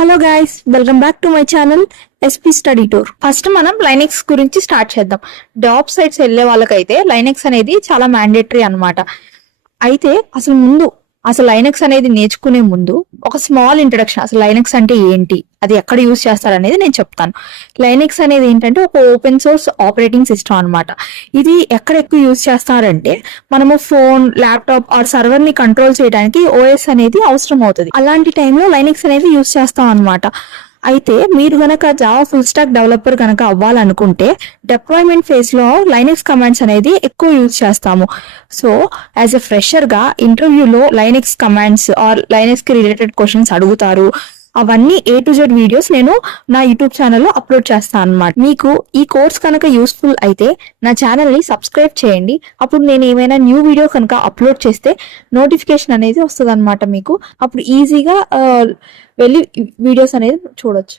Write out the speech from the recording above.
Hello guys, welcome back to my channel SP study tour. First మనం Linux గురించి start చేద్దాం. Job sites వెళ్ళే వాళ్ళకైతే లైనెక్స్ అనేది చాలా మ్యాండేటరీ అన్నమాట. అయితే అసలు లైనెక్స్ అనేది నేర్చుకునే ముందు ఒక స్మాల్ ఇంట్రడక్షన్, అసలు లైనెక్స్ అంటే ఏంటి, అది ఎక్కడ యూజ్ చేస్తారు అనేది నేను చెప్తాను. లైనెక్స్ అనేది ఏంటంటే ఒక ఓపెన్ సోర్స్ ఆపరేటింగ్ సిస్టమ్ అన్నమాట. ఇది ఎక్కడ ఎక్కువ యూజ్ చేస్తారంటే మనము ఫోన్, ల్యాప్టాప్ ఆర్ సర్వర్ ని కంట్రోల్ చేయడానికి ఓఎస్ అనేది అవసరం అవుతుంది. అలాంటి టైంలో లైనెక్స్ అనేది యూజ్ చేస్తాం అన్నమాట. అయితే మీరు గనక జావా ఫుల్ స్టాక్ డెవలపర్ గనక అవ్వాలనుకుంటే డిప్లాయ్మెంట్ ఫేజ్ లో లైనెక్స్ కమాండ్స్ అనేది ఎక్కువ యూజ్ చేస్తాము. సో యాజ్ ఎ ఫ్రెషర్ గా ఇంటర్వ్యూలో లైనెక్స్ కమాండ్స్ ఆర్ లైనెక్స్ కి రిలేటెడ్ క్వశ్చన్స్ అడుగుతారు. అవన్నీ A to Z వీడియోస్ నేను నా యూట్యూబ్ ఛానల్లో అప్లోడ్ చేస్తాను అన్నమాట. మీకు ఈ కోర్స్ కనుక యూస్ఫుల్ అయితే నా ఛానల్ ని సబ్స్క్రైబ్ చేయండి. అప్పుడు నేను ఏమైనా న్యూ వీడియో కనుక అప్లోడ్ చేస్తే నోటిఫికేషన్ అనేది వస్తుంది అనమాట మీకు. అప్పుడు ఈజీగా వెళ్ళి వీడియోస్ అనేది చూడొచ్చు.